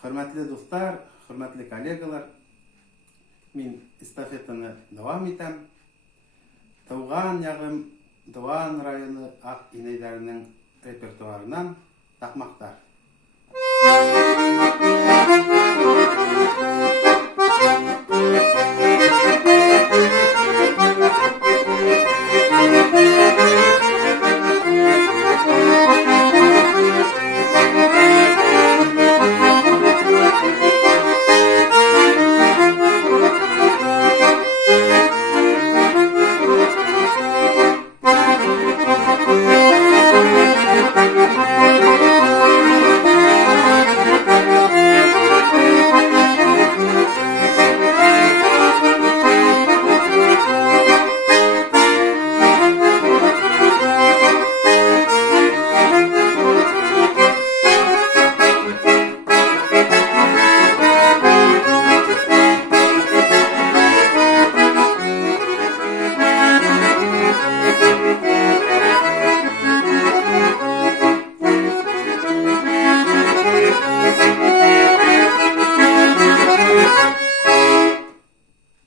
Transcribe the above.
Хөрмәтле дуслар, хөрмәтле коллегалар, мин эстафетаны дәвам итәм. Тауган ягым Дуван районы Ак инәйләренең репертуарынан Такмактар.